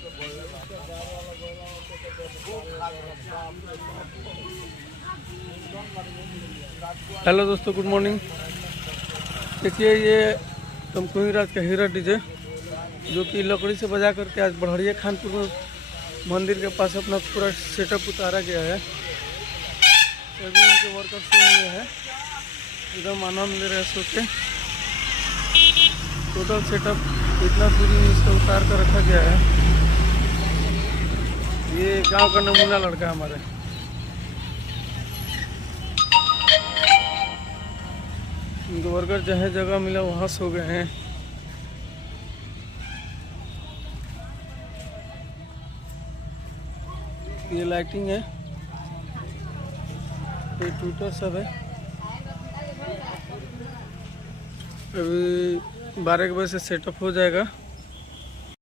Hello दोस्तों, good morning. देखिए ये तमकुही राज का हीरा डीजे जो कि लकड़ी से बजा करके आज बढ़िया खानपुर में मंदिर के पास अपना पूरा सेटअप उतारा गया है। सभी उनके वर्कर सोए हुए हैं, एकदम आनंद ले रहे हैं सो के। टोटल सेटअप इतना दूरी इसका उतार कर रखा गया है। ये गांव का नमूना लड़का हमारे। उनके वर्कर जहाँ जगह मिला वहाँ सो गए हैं। ये लाइटिंग है, ये टूटा सब है। अभी 12 बजे से सेटअप हो जाएगा।